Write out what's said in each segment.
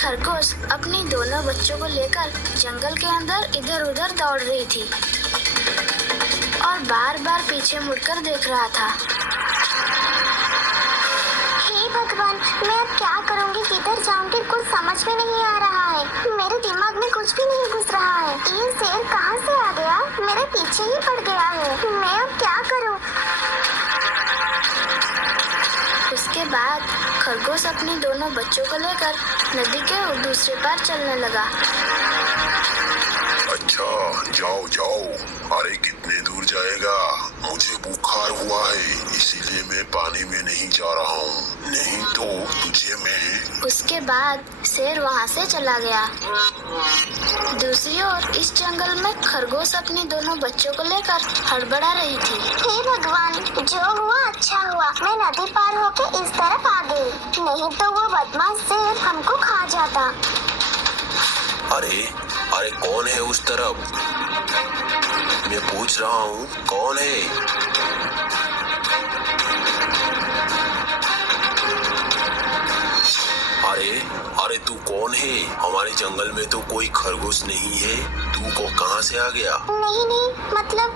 खरगोश अपनी दोनों बच्चों को लेकर जंगल के अंदर इधर उधर दौड़ रही थी और बार बार पीछे मुड़कर देख रहा था। हे भगवान, मैं अब क्या करूंगी, किधर जाऊंगी, कुछ समझ में नहीं आ रहा है। मेरे दिमाग में कुछ भी नहीं घुस रहा है। ये शेर कहाँ से आ गया, मेरे पीछे ही पड़ गया है। मैं अब क्या करूं? उसके बाद खरगोश अपने दोनों बच्चों को लेकर नदी के दूसरे पार चलने लगा। अच्छा, जाओ जाओ। अरे कितने दूर जाएगा? मुझे बुखार हुआ है, इसीलिए मैं पानी में नहीं जा रहा हूँ, नहीं तो तुझे मैं। उसके बाद शेर वहाँ से चला गया। दूसरी ओर इस जंगल में खरगोश अपने दोनों बच्चों को लेकर हड़बड़ा रही थी। हे भगवान, जो हुआ अच्छा हुआ, मैं नदी पार होके इस तरफ आ गई, नहीं तो वो बदमाश शेर हमको खा जाता। अरे अरे कौन है उस तरफ? मैं पूछ रहा हूँ, कौन है? अरे अरे तू कौन है? हमारे जंगल में तो कोई खरगोश नहीं है, तू को कहाँ से आ गया? नहीं, मतलब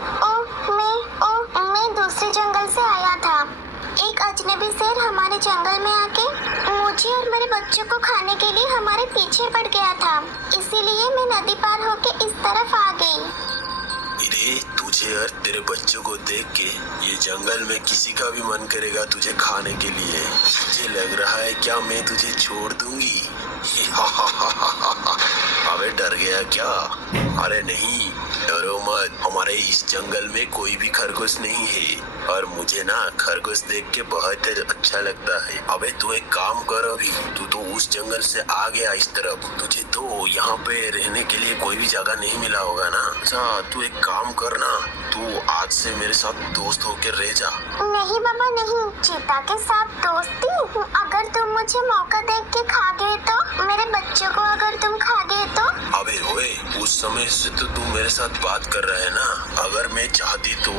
मैं दूसरे जंगल से आया था। एक अजनबी शेर हमारे जंगल में आके मुझे और मेरे बच्चों को खाने के लिए हमारे पीछे पड़ गया था, इसीलिए मैं नदी पार होके इस तरफ आ गई। अरे तुझे और तेरे बच्चों को देख के ये जंगल में किसी का भी मन करेगा तुझे खाने के लिए। मुझे लग रहा है क्या मैं तुझे छोड़ दूंगी? अबे डर गया क्या? अरे नहीं, डरो मत, हमारे इस जंगल में कोई भी खरगोश नहीं है और मुझे ना खरगोश देख के बहुत अच्छा लगता है। अबे तू एक काम कर, अभी तू तो उस जंगल से आ गया इस तरफ, तुझे तो यहाँ पे रहने के लिए कोई भी जगह नहीं मिला होगा ना। अच्छा तू एक काम कर ना, तू आज से मेरे साथ दोस्त होकर रह जा। नहीं बाबा नहीं, चीता के साथ दोस्ती? अगर तुम मुझे मौका देख के खा गए तो, मेरे बच्चों को अगर तुम खा गए तो? अबे ओए, उस समय से तो तू मेरे साथ बात कर रहा है ना। अगर मैं चाहती तो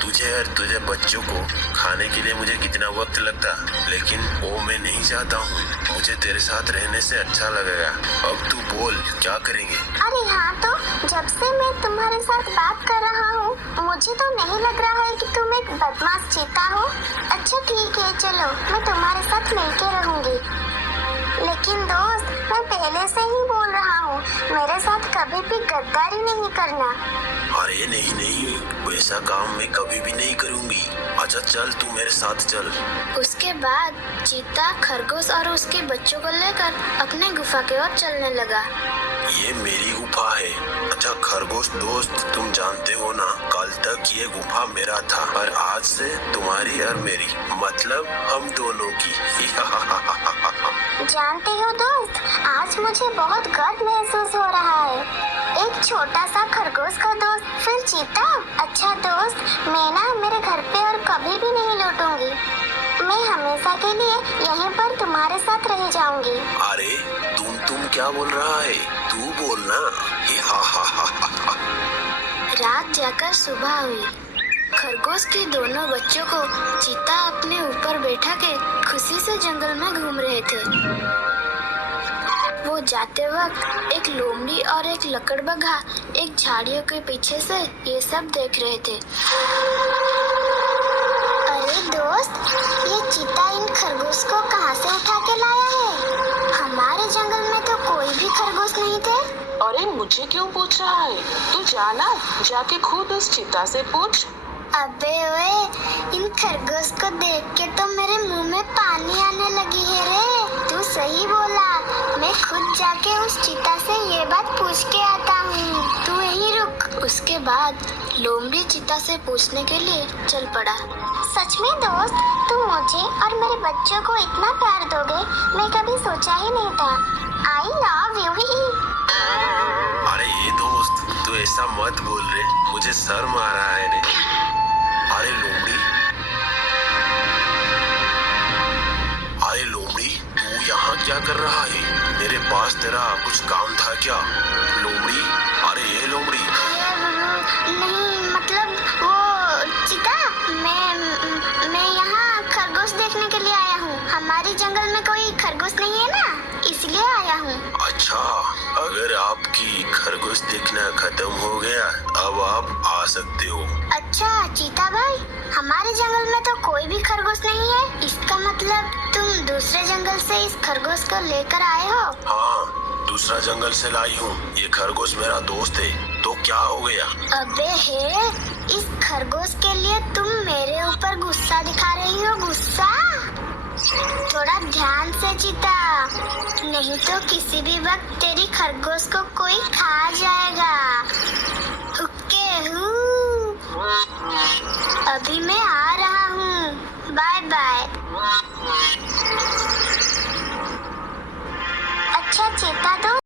तुझे और तुझे बच्चों को खाने के लिए मुझे कितना वक्त लगता, लेकिन वो मैं नहीं चाहता हूँ। मुझे तेरे साथ रहने से अच्छा लगेगा। अब तू बोल क्या करेंगे? अरे हाँ, तो जब से मैं तुम्हारे साथ बात कर रहा हूँ, मुझे तो नहीं लग रहा है कि तुम एक बदमाश चीता हो। अच्छा ठीक है, चलो मैं तुम्हारे साथ मिलके रहूंगी। लेकिन दोस्त, मैं पहले से ही बोल रहा हूँ, मेरे साथ कभी भी गद्दारी नहीं करना। अरे नहीं, वैसा काम मैं कभी भी नहीं करूँगी। अच्छा चल तू मेरे साथ चल। उसके बाद चीता खरगोश और उसके बच्चों को लेकर अपने गुफा की ओर चलने लगा। ये मेरी गुफा है। अच्छा खरगोश दोस्त, तुम जानते हो ना, कल तक ये गुफा मेरा था और आज से तुम्हारी और मेरी, मतलब हम दोनों की। जानते हो दोस्त, आज मुझे बहुत गर्व महसूस हो रहा है। एक छोटा सा खरगोश का दोस्त, फिर चीता। अच्छा दोस्त, मैं ना मेरे घर पे और कभी भी नहीं लौटूंगी। मैं हमेशा के लिए यहीं पर तुम्हारे साथ रह जाऊंगी। अरे तुम क्या बोल रहा है? तू बोलना। रात जाकर सुबह हुई। खरगोश के दोनों बच्चों को चीता अपने ऊपर बैठा के खुशी से जंगल में घूम रहे थे। वो जाते वक्त एक लोमड़ी और एक लकड़बग्घा एक झाड़ियों के पीछे से ये सब देख रहे थे। अरे दोस्त, ये चीता इन खरगोश को कहाँ से उठा के लाया है? हमारे जंगल में तो कोई भी खरगोश नहीं थे। अरे मुझे क्यों पूछ रहा है? तू जाना, जाके खुद उस चीता से पूछ। अबे ओए, इन खरगोश को देख के तो मेरे मुंह में पानी आने लगी है रे। तू सही बोला, मैं खुद जाके उस चीता से ये बात पूछ के आता हूँ। तू यहीं रुक। उसके बाद लोमड़ी चीता से पूछने के लिए चल पड़ा। सच में दोस्त, तुम मुझे और मेरे बच्चों को इतना प्यार दोगे, मैं कभी सोचा ही नहीं था। I love you. अरे ये दोस्त, तू ऐसा मत बोल रे, मुझे शर्म आ रहा है रे। अरे लोमड़ी, तू यहाँ क्या कर रहा है? मेरे पास तेरा कुछ काम था क्या? लोमड़ी, अरे ये लोमड़ी। नहीं, मतलब वो चीता, मैं यहाँ खरगोश देखने के लिए आया हूँ। हमारे जंगल में कोई खरगोश नहीं है ना, इसलिए आया हूँ। आपकी खरगोश देखना खत्म हो गया, अब आप आ सकते हो। अच्छा चीता भाई, हमारे जंगल में तो कोई भी खरगोश नहीं है। इसका मतलब तुम दूसरे जंगल से इस खरगोश को लेकर आए हो? हाँ, दूसरा जंगल से लाई हूँ। ये खरगोश मेरा दोस्त है, तो क्या हो गया? अबे हे, इस खरगोश के लिए तुम मेरे ऊपर गुस्सा दिखा रही हो? गुस्सा? थोड़ा ध्यान से चीता, नहीं तो किसी भी वक्त तेरी खरगोश को कोई खा जाएगा। हुक्के हूँ, अभी मैं आ रहा हूँ। Bye bye. अच्छा चीता दो